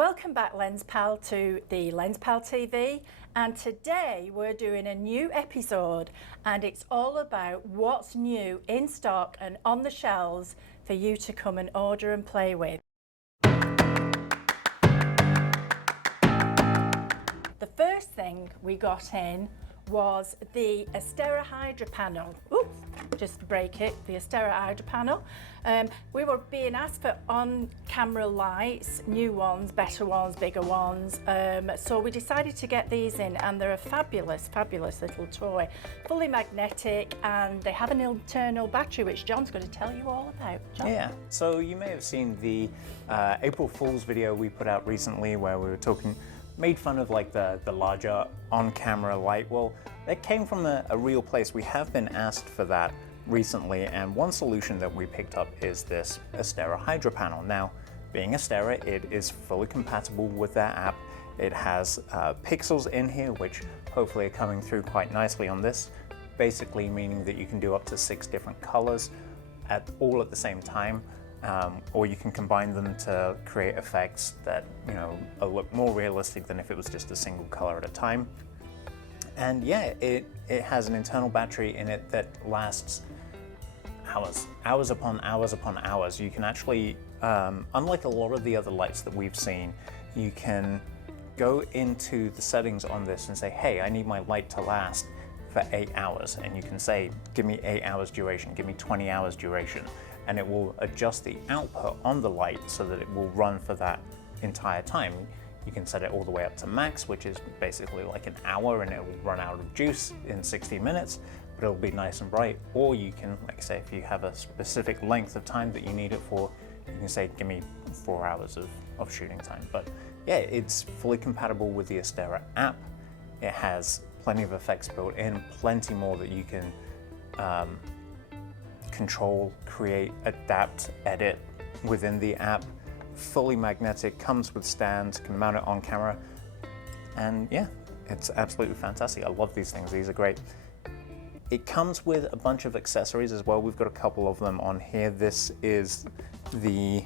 Welcome back LensPal to the LensPal TV, and today we're doing a new episode and it's all about what's new in stock and on the shelves for you to come and order and play with. The first thing we got in was the Astera HydraPanel. Oops, just break it, the Astera HydraPanel. We were being asked for on-camera lights, new ones, better ones, bigger ones. So we decided to get these in, and they're a fabulous, fabulous little toy. Fully magnetic, and they have an internal battery, which John's going to tell you all about. John? Yeah, so you may have seen the April Fool's video we put out recently where we were made fun of like the larger on-camera light. Well, that came from a real place. We have been asked for that recently, and one solution that we picked up is this Astera HydraPanel. Now, being Astera, it is fully compatible with their app. It has pixels in here, which hopefully are coming through quite nicely on this, basically meaning that you can do up to 6 different colors all at the same time. Or you can combine them to create effects that, you know, look more realistic than if it was just a single color at a time. And yeah, it has an internal battery in it that lasts hours upon hours upon hours. You can actually, unlike a lot of the other lights that we've seen, you can go into the settings on this and say, hey, I need my light to last for 8 hours. And you can say, give me 8 hours duration, give me 20 hours duration. And it will adjust the output on the light so that it will run for that entire time. You can set it all the way up to max, which is basically like an hour, and it will run out of juice in 60 minutes, but it'll be nice and bright. Or you can, like I say, if you have a specific length of time that you need it for, you can say, give me 4 hours of shooting time. But yeah, it's fully compatible with the Astera app. It has plenty of effects built in, plenty more that you can control, create, adapt, edit within the app. Fully magnetic, comes with stands, can mount it on camera, and yeah, it's absolutely fantastic. I love these things, these are great. It comes with a bunch of accessories as well. We've got a couple of them on here. This is the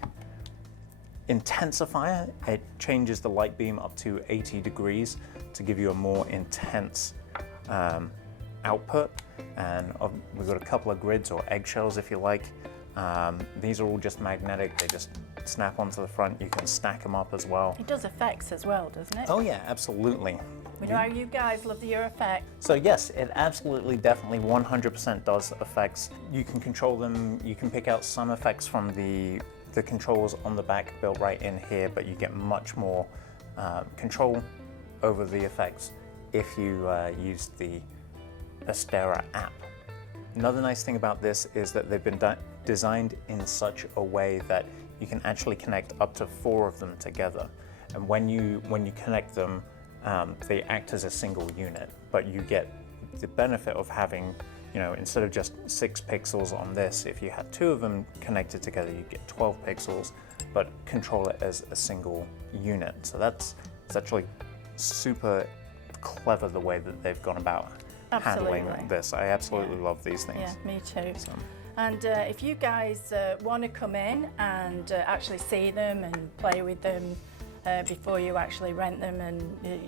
intensifier. It changes the light beam up to 80 degrees to give you a more intense output. And we've got a couple of grids or eggshells if you like. These are all just magnetic, they just snap onto the front. You can stack them up as well. It does effects as well, doesn't it? Oh yeah, absolutely. We know how you guys love your effects. So yes, it absolutely, definitely 100% does effects. You can control them, you can pick out some effects from the controls on the back built right in here, but you get much more control over the effects if you use the Astera app. Another nice thing about this is that they've been designed in such a way that you can actually connect up to 4 of them together. And when you connect them, they act as a single unit, but you get the benefit of having, you know, instead of just 6 pixels on this, if you had 2 of them connected together, you get 12 pixels, but control it as a single unit. So it's actually super clever the way that they've gone about handling this. I absolutely love these things. Yeah, me too. So. And if you guys want to come in and actually see them and play with them before you actually rent them, and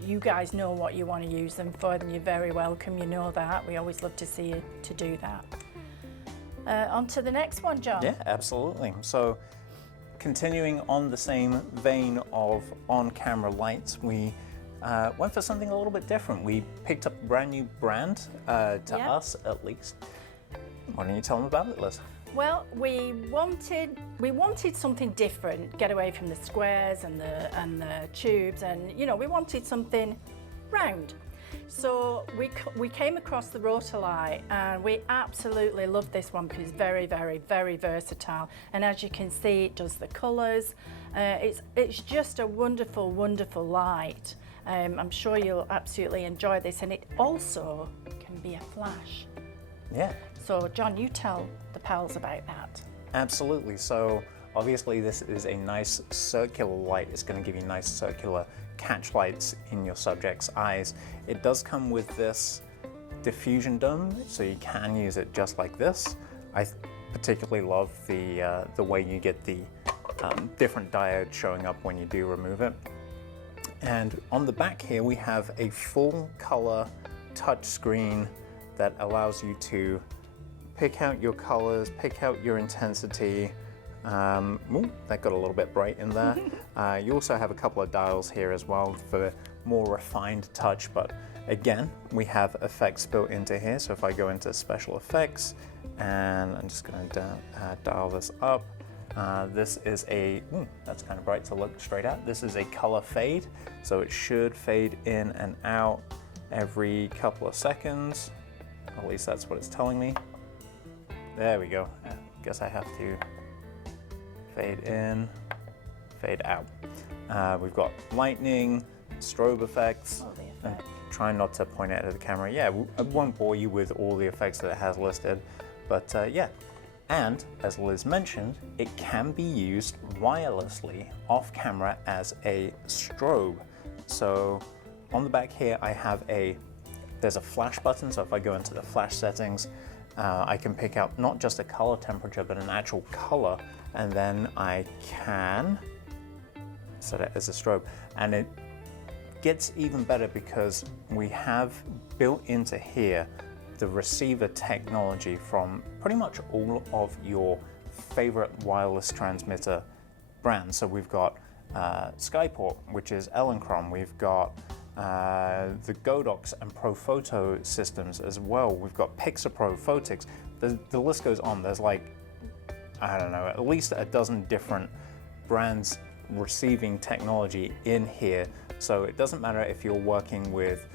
you guys know what you want to use them for, then you're very welcome. You know that. We always love to see you to do that. On to the next one, John. Yeah, absolutely. So continuing on the same vein of on-camera lights, we went for something a little bit different. We picked up a brand new brand, to us at least. Why don't you tell them about it, Liz? Well, we wanted something different, get away from the squares and the tubes, and you know, we wanted something round. So we came across the Rotolight, and we absolutely love this one because it's very, very, very versatile. And as you can see, it does the colours. It's just a wonderful, wonderful light. I'm sure you'll absolutely enjoy this, and it also can be a flash. Yeah. So John, you tell the pals about that. Absolutely. So obviously this is a nice circular light. It's going to give you nice circular catch lights in your subject's eyes. It does come with this diffusion dome, so you can use it just like this. I particularly love the way you get the different diodes showing up when you do remove it. And on the back here, we have a full color touch screen that allows you to pick out your colors, pick out your intensity. Ooh, that got a little bit bright in there. You also have a couple of dials here as well for more refined touch, but again, we have effects built into here. So if I go into special effects, and I'm just going to dial this up. This is a, that's kind of bright to look straight at. This is a color fade, so it should fade in and out every couple of seconds. At least that's what it's telling me. There we go. I guess I have to fade in, fade out. We've got lightning, strobe effects. Oh, the effects. Trying not to point it at the camera. Yeah, I won't bore you with all the effects that it has listed, but yeah. And as Liz mentioned, it can be used wirelessly off camera as a strobe. So on the back here, I have there's a flash button. So if I go into the flash settings, I can pick out not just a color temperature, but an actual color. And then I can set it as a strobe. And it gets even better because we have built into here the receiver technology from pretty much all of your favorite wireless transmitter brands. So we've got Skyport, which is Electron. We've got the Godox and Profoto systems as well. We've got Pixapro, Photix. The list goes on. There's like, I don't know, at least a dozen different brands receiving technology in here. So it doesn't matter if you're working with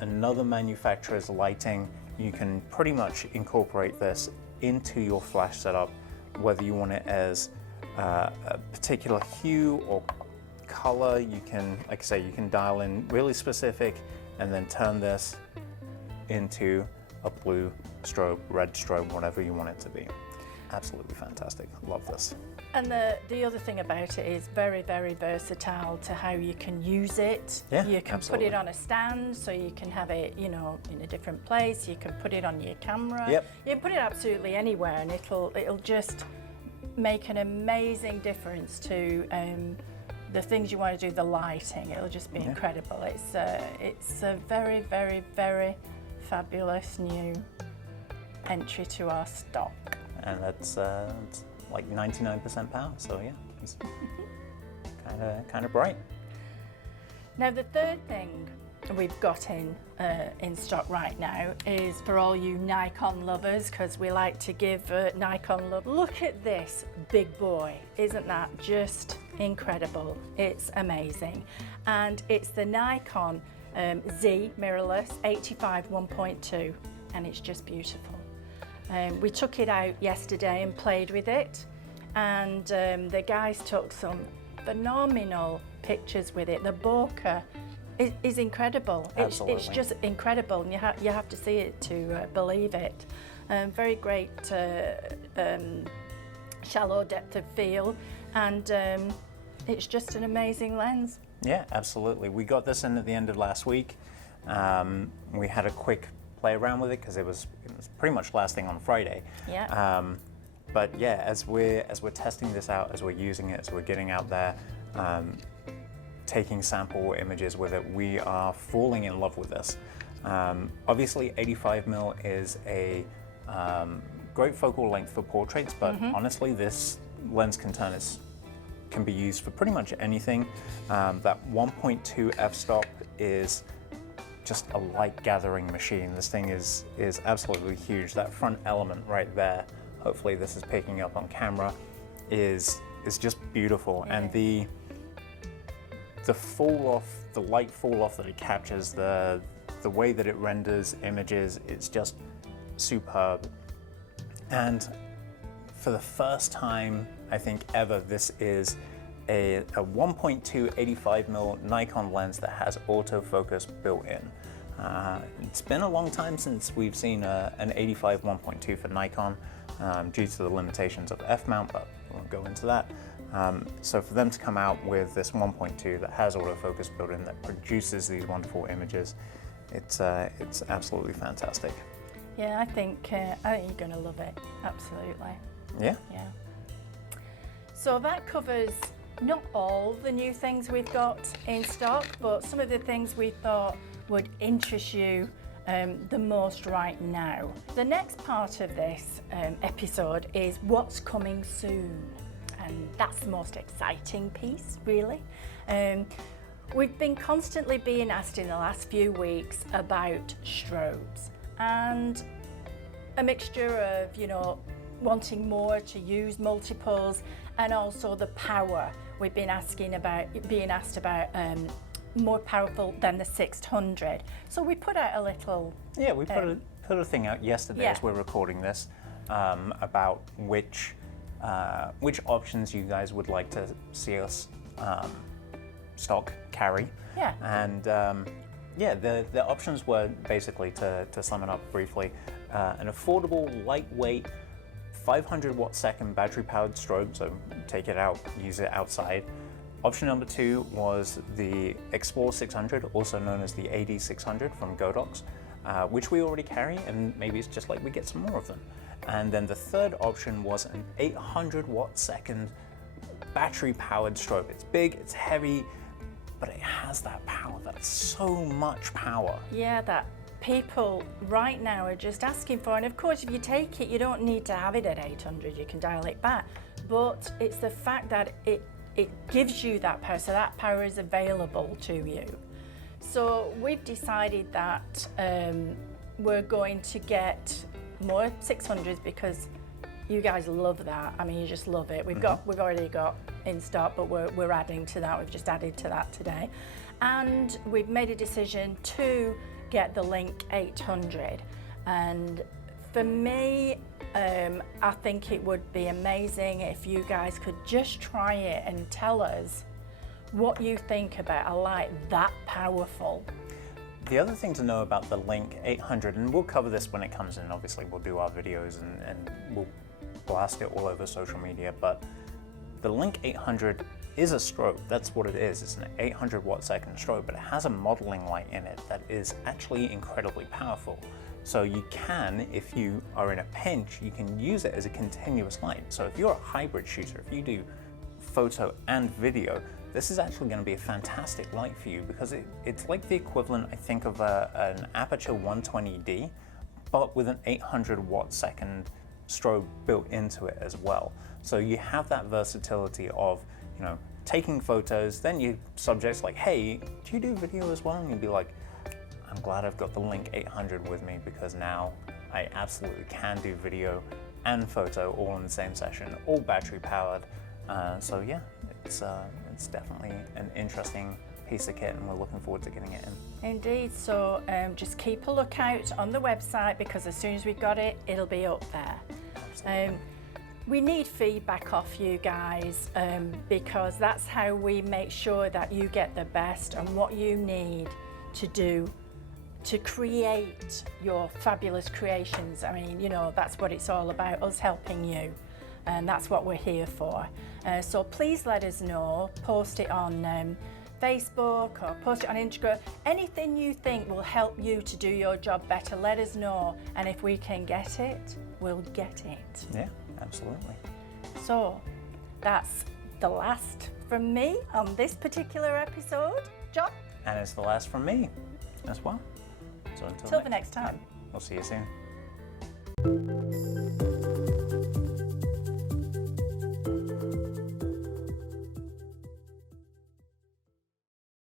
another manufacturer's lighting, you can pretty much incorporate this into your flash setup, whether you want it as a particular hue or color. You can, like I say, you can dial in really specific and then turn this into a blue strobe, red strobe, whatever you want it to be. Absolutely fantastic. Love this. And the other thing about it is very, very versatile to how you can use it. Yeah, you can absolutely. put it on a stand, so you can have it, you know, in a different place. You can put it on your camera. Yep. You can put it absolutely anywhere, and it'll just make an amazing difference to the things you want to do. The lighting, it'll just be incredible. It's a very, very, very fabulous new entry to our stock. And it's like 99% power, so yeah, it's kind of bright. Now the third thing we've got in stock right now is for all you Nikon lovers, because we like to give Nikon love. Look at this big boy, isn't that just incredible? It's amazing, and it's the Nikon Z mirrorless 85 1.2, and it's just beautiful. We took it out yesterday and played with it, and the guys took some phenomenal pictures with it. The bokeh is incredible. It's just incredible, and you have to see it to believe it. Very great shallow depth of field, and it's just an amazing lens. Yeah, absolutely. We got this in at the end of last week. We had a quick play around with it because it was pretty much last thing on Friday. Yeah. But yeah, as we're testing this out, as we're using it, as we're getting out there, taking sample images with it, we are falling in love with this. Obviously, 85mm is a great focal length for portraits, but honestly, this lens can be used for pretty much anything. That 1.2 f-stop is just a light gathering machine. This thing is absolutely huge. That front element right there, hopefully this is picking up on camera, is just beautiful. Yeah. And the light fall off that it captures, the way that it renders images, it's just superb. And for the first time, I think ever, this is a 1.2 85mm Nikon lens that has autofocus built in. It's been a long time since we've seen an 85 1.2 for Nikon due to the limitations of f-mount, but we won't go into that. So for them to come out with this 1.2 that has autofocus built in, that produces these wonderful images, it's absolutely fantastic. Yeah, I think you're going to love it. Absolutely. Yeah. Yeah. So that covers not all the new things we've got in stock, but some of the things we thought would interest you the most right now. The next part of this episode is what's coming soon, and that's the most exciting piece, really. We've been constantly being asked in the last few weeks about strobes, and a mixture of, you know, wanting more to use multiples, and also the power. We've been being asked about more powerful than the 600. So we put out a little... Yeah, we put a thing out yesterday as we're recording this about which options you guys would like to see us stock carry. Yeah. And yeah, the options were basically, to sum it up briefly, an affordable, lightweight, 500 watt second battery powered strobe, so take it out, use it outside. Option number 2 was the Explore 600, also known as the AD 600 from Godox, which we already carry, and maybe it's just like we get some more of them. And then the third option was an 800 watt second battery powered strobe. It's big, it's heavy, but it has that power. That's so much power. Yeah, that people right now are just asking for, and of course if you take it, you don't need to have it at 800, you can dial it back, but it's the fact that it gives you that power, so that power is available to you. So we've decided that we're going to get more 600s because you guys love that. I mean, you just love it. We've already got in stock, but we're adding to that. We've just added to that today, and we've made a decision to get the Link 800. And for me, I think it would be amazing if you guys could just try it and tell us what you think about a light that powerful. The other thing to know about the Link 800, and we'll cover this when it comes in, obviously we'll do our videos and we'll blast it all over social media, but the Link 800 is a strobe. That's what it is. It's an 800 watt second strobe, but it has a modeling light in it that is actually incredibly powerful. So you can, if you are in a pinch, you can use it as a continuous light. So if you're a hybrid shooter, if you do photo and video, this is actually going to be a fantastic light for you, because it's like the equivalent, I think, of an Aperture 120D, but with an 800 watt second strobe built into it as well. So you have that versatility of, you know, taking photos, then you subjects like, hey, do you do video as well? And you'd be like, I'm glad I've got the Link 800 with me, because now I absolutely can do video and photo all in the same session, all battery powered. So yeah, it's definitely an interesting piece of kit, and we're looking forward to getting it in. Indeed, so just keep a lookout on the website, because as soon as we've got it, it'll be up there. We need feedback off you guys, because that's how we make sure that you get the best and what you need to do to create your fabulous creations. I mean, you know, that's what it's all about, us helping you, and that's what we're here for. So please let us know, post it on Facebook or post it on Instagram. Anything you think will help you to do your job better, let us know, and if we can get it, we'll get it. Yeah, absolutely. So that's the last from me on this particular episode, John. And it's the last from me as well. So until the next time. we'll see you soon.